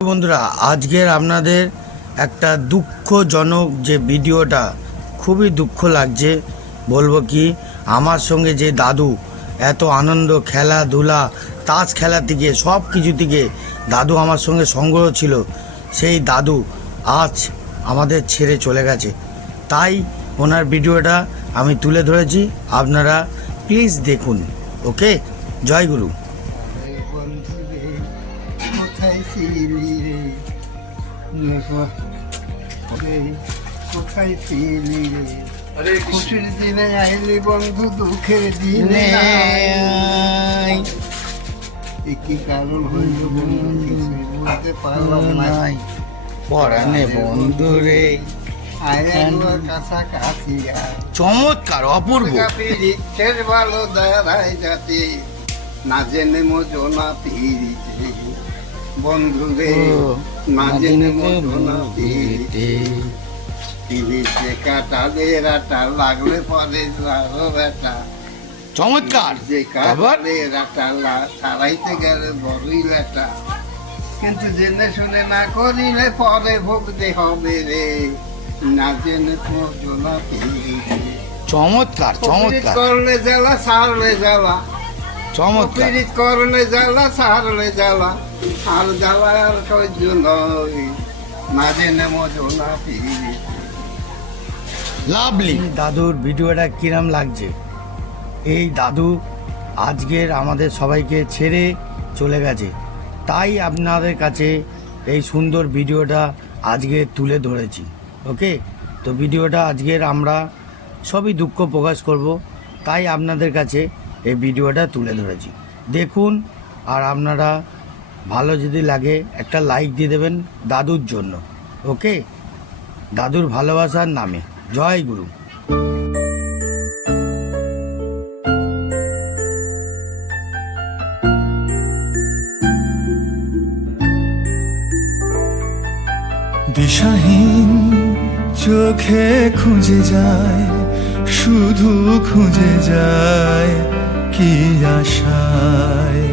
বন্ধুরা, আজকের আপনাদের একটা দুঃখজনক যে ভিডিওটা, খুবই দুঃখ লাগছে। বলব কি, আমার সঙ্গে যে দাদু, এত আনন্দ, খেলাধুলা, তাস খেলা থেকে সব কিছু থেকে দাদু আমার সঙ্গে সংগ্রহ ছিল। সেই দাদু আজ আমাদের ছেড়ে চলে গেছে। তাই ওনার ভিডিওটা আমি তুলে ধরেছি। আপনারা প্লিজ দেখুন, ওকে? জয় গুরু। রে কোথায় ছিলি খুশির দিনে আইলি বন্ধু দুঃখের দিনে কি কারণ হইল বন্ধু? কিছুই বলতে পারলাম না। পরানে বন্ধু। রে। চমৎকার অপূর্ব। ভালো দাঁড়ায় যাতে। না জেনে মজো না পিড়িতে রাটা লাগলে পরে বেটা চমৎকার। যে কাটালে রাটা সারাইতে গেলে বড়ই লেটা কিন্তু জেনে শুনে না করিলে পরে ভুগতে হবে রে। না জেনে না চমৎকার চমৎকার। করলে জ্বালা সারলে জ্বালা। চমৎকার। করলে জ্বালা সারলে জ্বালা। আর সহ্য নয় না জেনে মজো না লাভলি। দাদুর ভিডিওটা কিরম লাগছে। এই দাদু আজকের আমাদের সবাইকে ছেড়ে চলে গেছে। তাই আপনাদের কাছে এই সুন্দর ভিডিওটা আজকে তুলে ধরেছি। ওকে? তো ভিডিওটা আজকের আমরা সবই দুঃখ প্রকাশ করব। তাই আপনাদের কাছে এই ভিডিওটা তুলে ধরেছি। দেখুন আর আপনারা ভালো যদি লাগে, একটা লাইক দিয়ে দেবেন দাদুর জন্য ওকে দাদুর ভালোবাসার নামে। জয় গুরু। দিশাহীন চোখে খুঁজে যায়, শুধু খুঁজে যায় কি আশায়।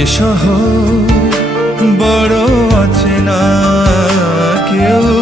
এ শহর বড় অচেনা কেউ।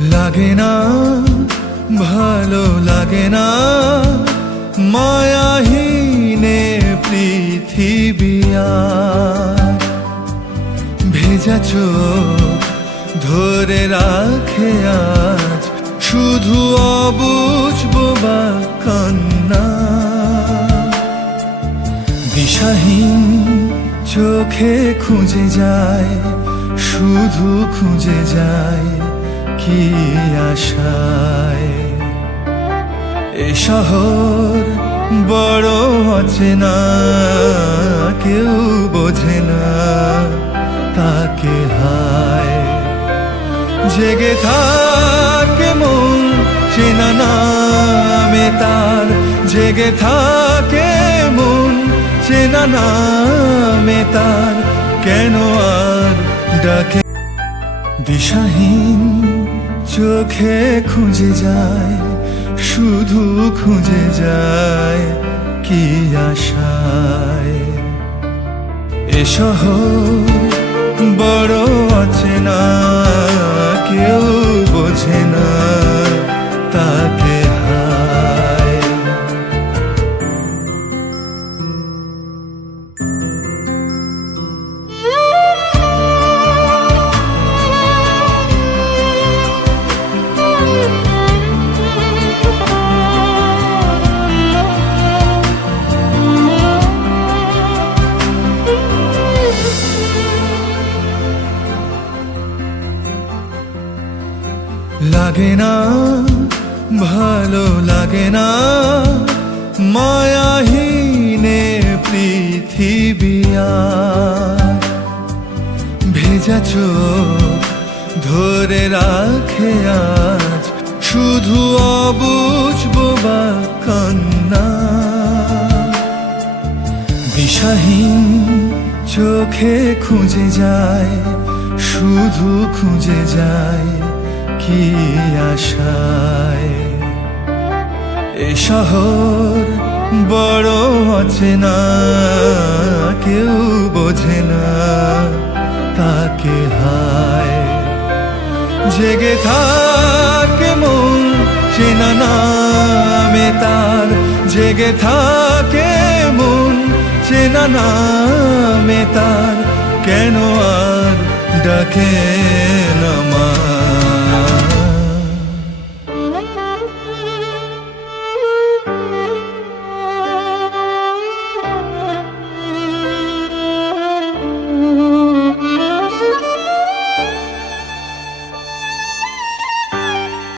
লাগে না, ভালো লাগে না। মায়াহীনে পৃথিবী আর। ভেজা চোখ ধরে রাখে আজ, শুধু অবুঝ বোবা কান্না। দিশাহীন চোখে খুঁজে যায়, শুধু খুঁজে যায়। কি আশায়? এ শহর বড় অচেনা কেউ বোঝে না তাকে হায়। জেগে থাকে মন, চেনা নামে তার। জেগে থাকে মন, চেনা নামে তার। কেন আর ডাকে দিশাহীন চোখে খুঁজে যায় শুধু খুঁজে যায় কি আশায়। এ লাগে না, ভালো লাগে না। মায়াহীনে পৃথিবী আর। ভেজা ধরে রাখে আজ, শুধু অবুঝ বা কান্না। দিশাহীন চোখে খুঁজে যায়, শুধু খুঁজে যায়। কি আশায়? এ শহর বড় অচেনা কেউ বোঝে না তাকে হায়। জেগে থাকে মন, চেনা নামে তার। জেগে থাকে মন, চেনা নামে তার। কেন আর ডাকে